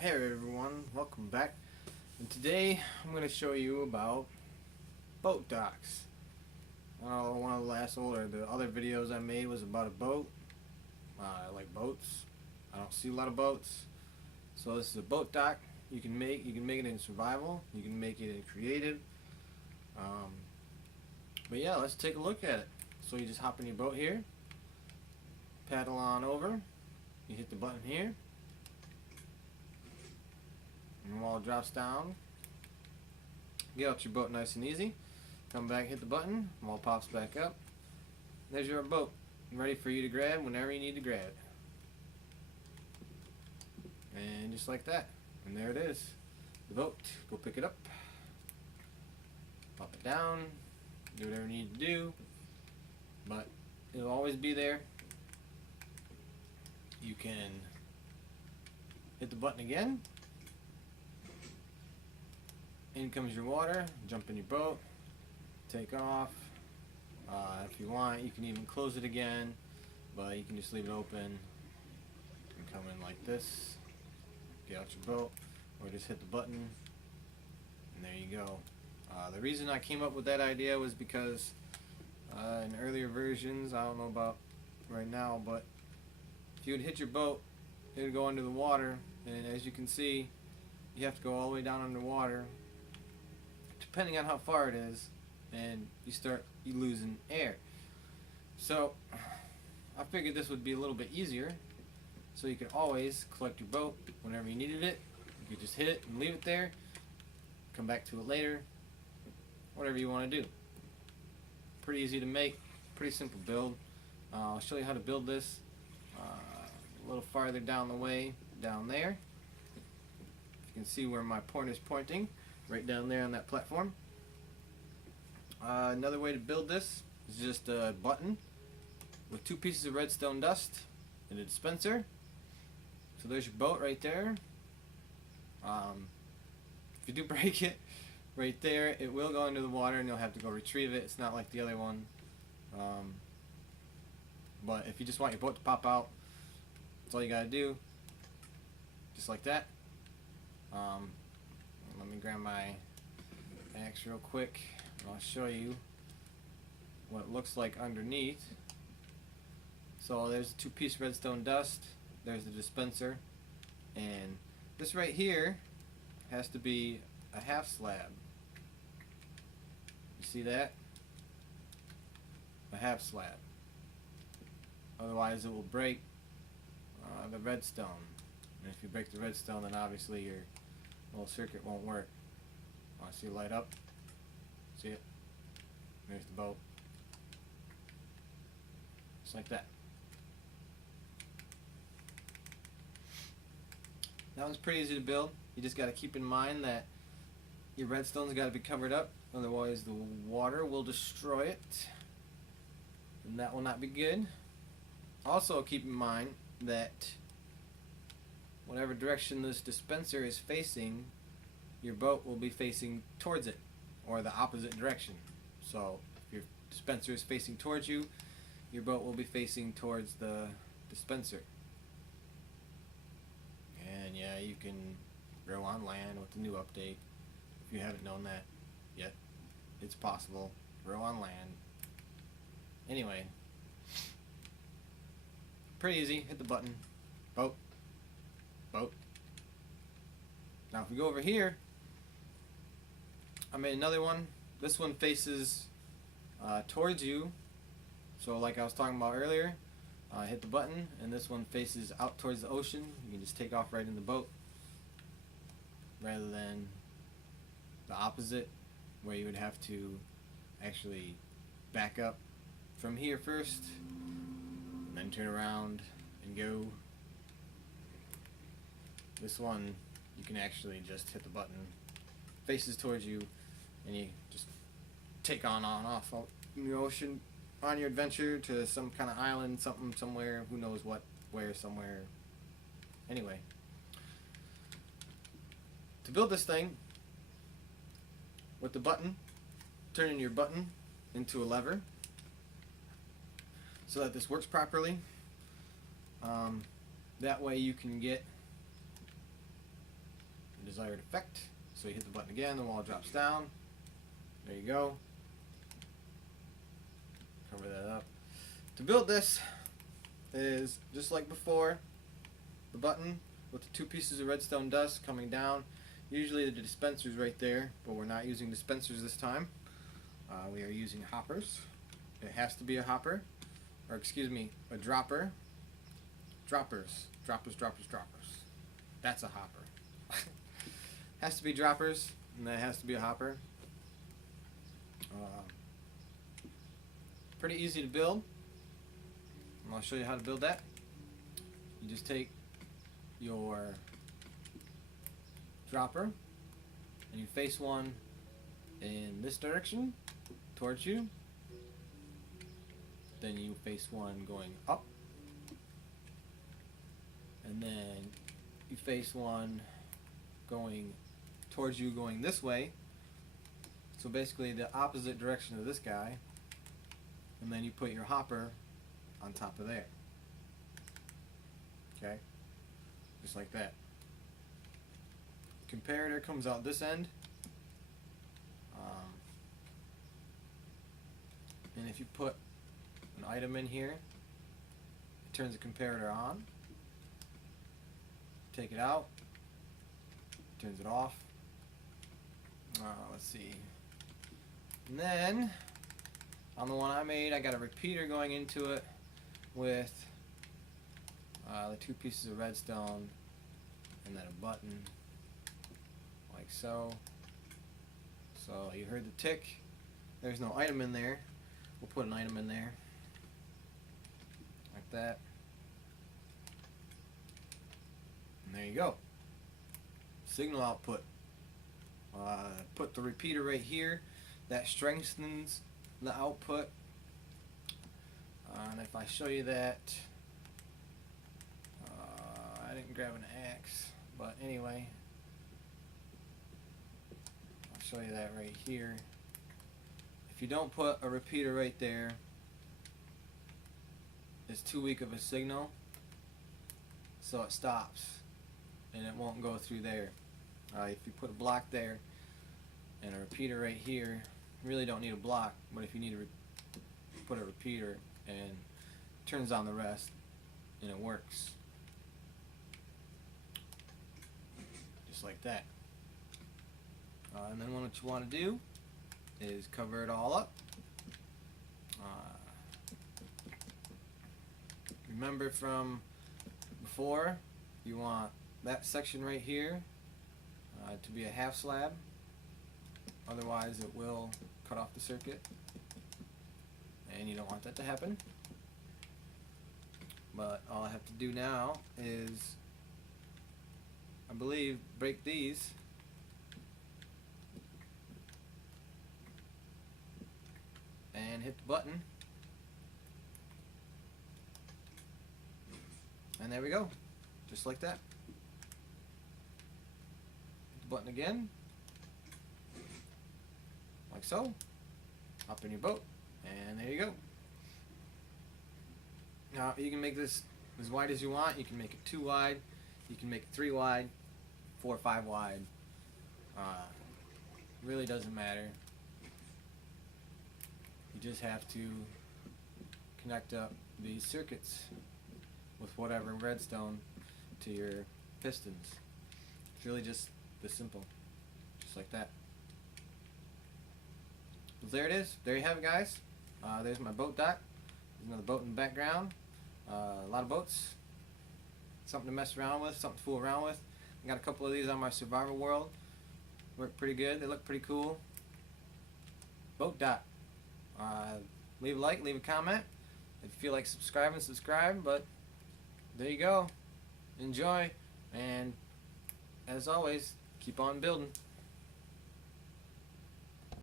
Hey everyone, welcome back. And today I'm going to show you about boat docks. One of the the other videos I made was about a boat. I like boats. I don't see a lot of boats. So this is a boat dock. You can make it in survival. You can make it in creative. Um, but yeah, let's take a look at it. So you just hop in your boat here, paddle on over. You hit the button here. And the wall drops down. Get out your boat nice and easy. Come back, hit the button, wall pops back up. There's your boat, ready for you to grab whenever you need to grab it. And just like that. And there it is. The boat. Go pick it up. Pop it down. Do whatever you need to do. But it'll always be there. You can hit the button again. In comes your water, jump in your boat, take off. If you want, you can even close it again, but you can just leave it open and come in like this, get out your boat, or just hit the button, and there you go. The reason I came up with that idea was because in earlier versions, I don't know about right now, but if you would hit your boat, it would go under the water, and as you can see, you have to go all the way down underwater, depending on how far it is, and you losing air. So I figured this would be a little bit easier, so you could always collect your boat whenever you needed it. You could just hit it and leave it there, come back to it later, whatever you want to do. Pretty easy to make, pretty simple build. I'll show you how to build this a little farther down the way, down there. You can see where my pointer's pointing, right down there on that platform. Another way to build this is just a button with 2 pieces of redstone dust and a dispenser. So there's your boat right there. If you do break it right there, it will go into the water and you'll have to go retrieve it. It's not like the other one. But if you just want your boat to pop out, that's all you gotta do. Just like that. Let me grab my axe real quick and I'll show you what it looks like underneath. So there's a 2-piece redstone dust, there's the dispenser, and this right here has to be a half slab. You see that? A half slab. Otherwise it will break the redstone. And if you break the redstone, then obviously your little circuit won't work. Want to see it light up? See it? There's the boat. Just like that. That one's pretty easy to build. You just got to keep in mind that your redstone's got to be covered up, otherwise the water will destroy it, and that will not be good. Also keep in mind that whatever direction this dispenser is facing, your boat will be facing towards it, or the opposite direction. So if your dispenser is facing towards you, your boat will be facing towards the dispenser. And yeah, you can grow on land with the new update. If you haven't known that yet, it's possible. Grow on land. Anyway, pretty easy. Hit the button. Boat. Boat. Now if we go over here, I made another one. This one faces towards you. So like I was talking about earlier, hit the button, and this one faces out towards the ocean. You can just take off right in the boat, rather than the opposite, where you would have to actually back up from here first, and then turn around and go. This one, you can actually just hit the button, faces towards you, and you just take on off in the ocean on your adventure to some kind of island, somewhere, who knows what, where, somewhere. Anyway, to build this thing with the button, turning your button into a lever so that this works properly. That way you can get the desired effect. So you hit the button again, the wall drops down. There you go. Cover that up. To build this is just like before, the button with the 2 pieces of redstone dust coming down. Usually the dispenser's right there, but we're not using dispensers this time. We are using hoppers. It has to be a hopper, or excuse me, a dropper. Droppers. That's a hopper. Has to be droppers, and that has to be a hopper. Pretty easy to build. And I'll show you how to build that. You just take your dropper and you face one in this direction towards you. Then you face one going up. And then you face one going towards you going this way. So basically the opposite direction of this guy. And then you put your hopper on top of there. Okay? Just like that. Comparator comes out this end. And if you put an item in here, it turns the comparator on. Take it out, turns it off. Let's see. And then on the one I made, I got a repeater going into it with the 2 pieces of redstone and then a button like so. So you heard the tick. There's no item in there. We'll put an item in there like that. And there you go. Signal output. Put the repeater right here. That strengthens the output. And if I show you that, I didn't grab an axe, but anyway, I'll show you that right here. If you don't put a repeater right there, it's too weak of a signal, so it stops and it won't go through there. If you put a block there and a repeater right here, you really don't need a block, but if you need to put a repeater, and it turns on the rest and it works just like that. And then what you want to do is cover it all up. Remember from before, you want that section right here to be a half slab, otherwise it will cut off the circuit, and you don't want that to happen. But all I have to do now is, I believe, break these and hit the button, and there we go, just like that. Hit the button again, like so. Hop in your boat, and there you go. Now you can make this as wide as you want. You can make it 2 wide, you can make it 3 wide, 4 or 5 wide. Really doesn't matter. You just have to connect up these circuits with whatever redstone to your pistons. It's really just this simple, just like that. Well, there it is. There you have it, guys. There's my boat dock. There's another boat in the background. A lot of boats. Something to mess around with, something to fool around with. I got a couple of these on my survival world. Work pretty good. They look pretty cool. Boat dock. Leave a like, leave a comment. If you feel like subscribing, subscribe. But there you go. Enjoy. And as always, keep on building.